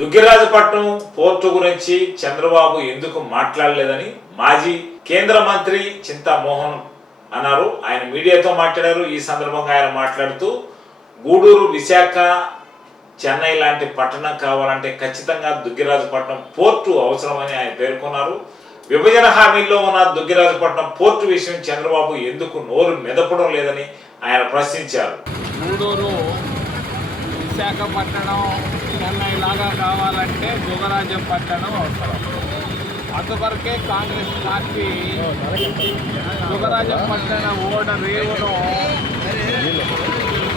Duggirajapatnam port గురించి చంద్రబాబు ఎందుకు మాట్లాడలేదని మాజీ కేంద్ర మంత్రి చింతామోహన్ అన్నారు. ఆయన మీడియాతో మాట్లాడారు. ఈ సందర్భంగా ఆయన మాట్లాడుతూ గూడూరు, విశాఖ, చెన్నై లాంటి పట్టణం కావాలంటే ఖచ్చితంగా దుగ్గిరాజపట్నం పోర్టు అవసరమని ఆయన పేర్కొన్నారు. విభజన హామీల్లో ఉన్న దుగ్గిరాజపట్నం పోర్టు విషయం చంద్రబాబు ఎందుకు నోరు మెదపడం లేదని ఆయన ప్రశ్నించారు. గూడూరు, విశాఖపట్నం, చెన్నై లాగా కావాలంటే దుగ్గరాజపట్నం అవసరం. అందువరకే కాంగ్రెస్ పార్టీ దుగ్గరాజపట్నం ఓడ రేవును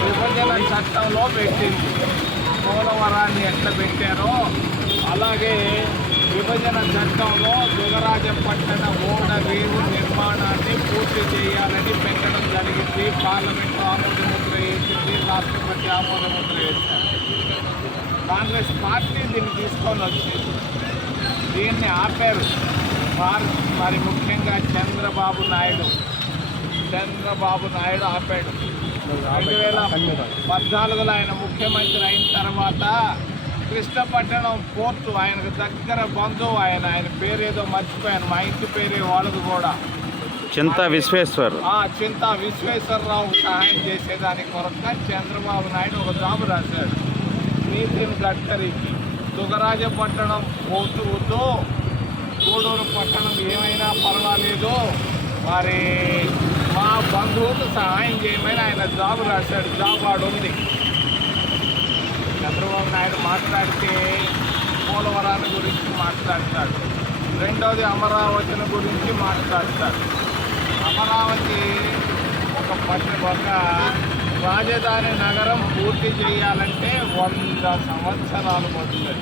విభజన చట్టంలో పెట్టింది. పోలవరాన్ని ఎట్లా పెట్టారో అలాగే విభజన చట్టంలో దుగ్గరాజపట్నం ఓడ రేవు నిర్మాణాన్ని పూర్తి చేయాలని పెట్టడం జరిగింది. పార్లమెంటు ఆమోదముద్ర వేసింది, రాష్ట్రపతి ఆమోదముద్ర వేశారు. కాంగ్రెస్ పార్టీ దీన్ని తీసుకొని వచ్చింది. దీన్ని ఆపారు. మరి ముఖ్యంగా చంద్రబాబు నాయుడు ఆపాడు. 2014లో ఆయన ముఖ్యమంత్రి అయిన తర్వాత కృష్ణపట్నం పోర్టు ఆయనకు దగ్గర బంధువు, ఆయన పేరేదో మర్చిపోయాను, మా ఇంటి పేరే వాళ్ళది కూడా చింతా విశ్వేశ్వరరావు సహాయం చేసేదానికి కొరక చంద్రబాబు నాయుడు ఒక జాబు రాశాడు. నితిన్ గడ్కరీకి దుగ్గరాజపట్నం పోర్టు వద్దు, గూడూరు పట్టణం ఏమైనా పర్వాలేదు, మరి మా బంధువుకు సహాయం చేయమని ఆయన జాబు రాశాడు. జాబ్ ఆడుంది. చంద్రబాబు నాయుడు మాట్లాడితే పోలవరాన్ని గురించి మాట్లాడతాడు. రెండోది అమరావతిని గురించి మాట్లాడతాడు. అమరావతి ఒక రాజధాని నగరం పూర్తి చేయాలంటే 100 సంవత్సరాలు పడుతుంది.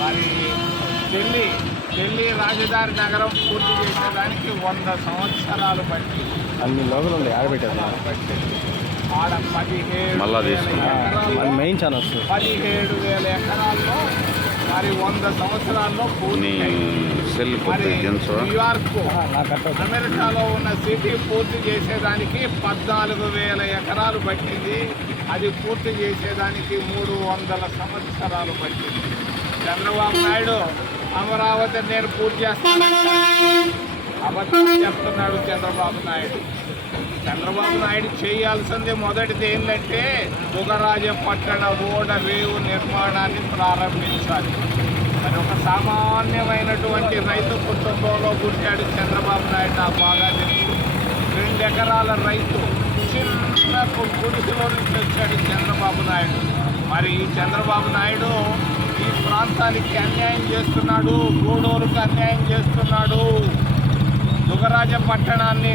మరి ఢిల్లీ రాజధాని నగరం పూర్తి చేసేదానికి 100 సంవత్సరాలు పట్టి అన్ని లోపల ఉండే ఆడబెట్టారు. ఆడ 17,000 ఎకరాల్లో మరి 100 సంవత్సరాల్లో పూర్తి. న్యూయార్క్ అమెరికాలో ఉన్న సిటీ పూర్తి చేసేదానికి 14,000 ఎకరాలు పట్టింది. అది పూర్తి చేసేదానికి 300 సంవత్సరాలు పట్టింది. చంద్రబాబు నాయుడు అమరావతి నేను పూర్తి చేస్తానంటే అబద్ధం చెప్తున్నాడు. చంద్రబాబు నాయుడు చేయాల్సింది మొదటిది ఏంటంటే దుగ్గరాజపట్నం ఓడ రేవు నిర్మాణాన్ని ప్రారంభించాలి. మరి ఒక సామాన్యమైనటువంటి రైతు కుటుంబంలో పుట్టాడు చంద్రబాబు నాయుడు. నాకు బాగా తెలుసు. 2 ఎకరాల రైతు, చిన్న గుడిసెలో నుంచి వచ్చాడు చంద్రబాబు నాయుడు. మరి ఈ చంద్రబాబు నాయుడు ఈ ప్రాంతానికి అన్యాయం చేస్తున్నాడు, గూడూరుకు అన్యాయం చేస్తున్నాడు. దుగ్గరాజపట్టణాన్ని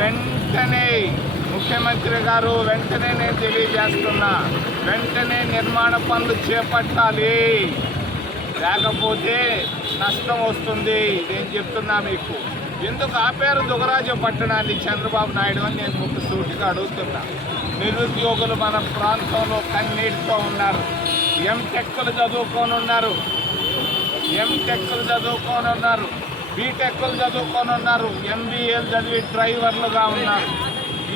వెంటనే ముఖ్యమంత్రి గారు వెంటనే నేను తెలియజేస్తున్నా, వెంటనే నిర్మాణ పనులు చేపట్టాలి, లేకపోతే నష్టం వస్తుంది. నేను చెప్తున్నా మీకు. ఎందుకు ఆపారు దుగ్గరాజపట్టణాన్ని చంద్రబాబు నాయుడు అని నేను ఒక సూటిగా అడుగుతున్నా. నిరుద్యోగులు మన ప్రాంతంలో కన్నీటితో ఉన్నారు. ఎంటెక్లు చదువుకొని ఉన్నారు, బీటెక్లు చదువుకొని ఉన్నారు, ఎంబీఏలు చదివి డ్రైవర్లుగా ఉన్నారు.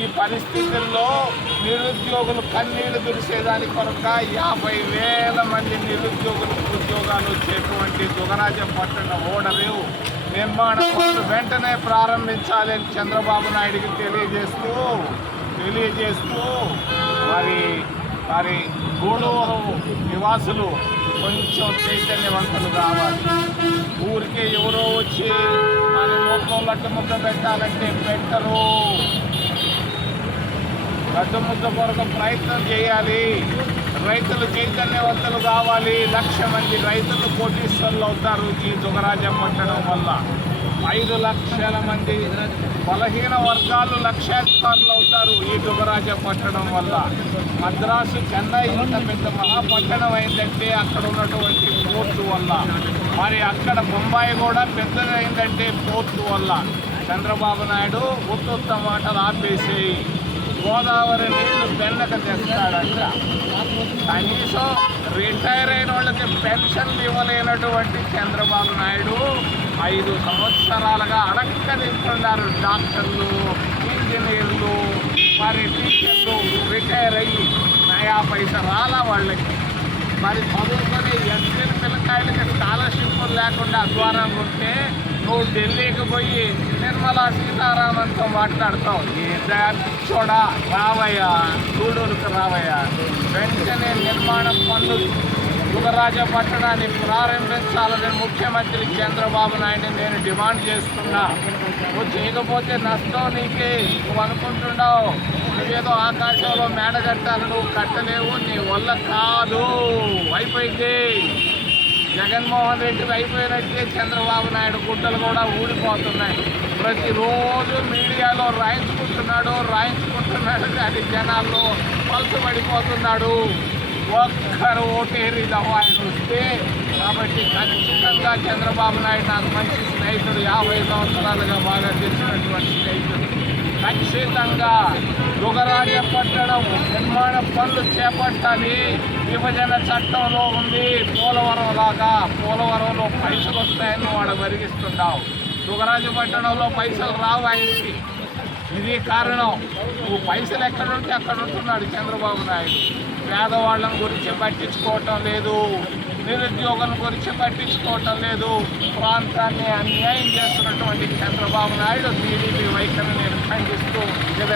ఈ పరిస్థితుల్లో నిరుద్యోగులు కన్నీళ్లు తుడిసేదాని కొరక 50,000 మంది నిరుద్యోగులకు ఉద్యోగాలు వచ్చేటువంటి దుగ్గరాజపట్నం ఓడ రేవు నిర్మాణ పనులు వెంటనే ప్రారంభించాలని చంద్రబాబు నాయుడికి తెలియజేస్తూ మరి గూడూరు నివాసులు కొంచెం చైతన్యవంతులు కావాలి. ఊరికే ఎవరో వచ్చి మరి లడ్డు ముద్ద పెట్టాలంటే పెట్టరు. లడ్డు ముద్ద కొరకు ప్రయత్నం చేయాలి. రైతులు చైతన్యవంతులు కావాలి. 1,00,000 మంది రైతులు కోటీశ్వరులు అవుతారు ఈ దుగ్గరాజపట్నం వల్ల. 5 లక్షల మంది బలహీన వర్గాలు లక్షాధికారులు అవుతారు ఈ దుగ్గరాజపట్నం వల్ల. మద్రాసు, చెన్నై ఇంత పెద్ద మహాపట్టణం అయిందంటే అక్కడ ఉన్నటువంటి పోర్టు వల్ల. మరి అక్కడ బొంబాయి కూడా పెద్దదైందంటే పోర్టు వల్ల. చంద్రబాబు నాయుడు ఉత్తుత్త మాటలు ఆపేసేయి. గోదావరి నీళ్లు పెన్నక తెస్తాడంట. కనీసం రిటైర్ అయిన వాళ్ళకి పెన్షన్లు ఇవ్వలేనటువంటి చంద్రబాబు నాయుడు 5 సంవత్సరాలుగా అడక్కదిస్తున్నారు. డాక్టర్లు, ఇంజనీర్లు, మరి టీచర్లు రిటైర్ అయ్యి 50 పైసా రాలా వాళ్ళకి. మరి చదువుకొని ఎస్సీల పిల్లకాయలకి స్కాలర్షిప్లు లేకుండా అధ్వానంగా ఉంటే నువ్వు ఢిల్లీకి పోయి నిర్మలా సీతారామన్తో మాట్లాడతావు. చూడా రావయ్యా, గూడూరుకు రావయ్యా. వెంటనే నిర్మాణ పనులు దుగరాజపట్టణాన్ని ప్రారంభించాలని ముఖ్యమంత్రి చంద్రబాబు నాయుడు నేను డిమాండ్ చేస్తున్నా. నువ్వు చేయకపోతే నష్టం నీకే. నువ్వు అనుకుంటున్నావు నువ్వేదో ఆకాశంలో మేడగట్టాలి, నువ్వు కట్టలేవు, నీ వల్ల కాదు. అయిపోయింది. జగన్మోహన్ రెడ్డి అయిపోయినట్టే చంద్రబాబు నాయుడు గుడ్డలు కూడా ఊడిపోతున్నాయి. ప్రతిరోజు మీడియాలో రాయించుకుంటున్నాడు కానీ జనాల్లో పలుచబడిపోతున్నాడు. ఒక్కరు ఓటేరి ఆయన వస్తే. కాబట్టి ఖచ్చితంగా చంద్రబాబు నాయుడు నాకు మంచి స్నేహితుడు, 50 సంవత్సరాలుగా బాగా తెలిసినటువంటి స్నేహితుడు. ఖచ్చితంగా దుగరాజపట్టణం నిర్మాణ పనులు చేపట్టాలి. విభజన చట్టంలో ఉంది. పోలవరం లాగా పోలవరంలో పైసలు వస్తాయని వాడు వెలిగిస్తున్నావు. దుగరాజపట్టణంలో పైసలు రావు ఆయనకి. ఇది కారణం. నువ్వు పైసలు ఎక్కడుంటే అక్కడ ఉంటున్నాడు చంద్రబాబు నాయుడు. పేదవాళ్ళని గురించి పట్టించుకోవటం లేదు, నిరుద్యోగుల గురించి పట్టించుకోవటం లేదు. ప్రాంతాన్ని అన్యాయం చేస్తున్నటువంటి చంద్రబాబు నాయుడు టీడీపీ వైఖరిని ఖండిస్తూ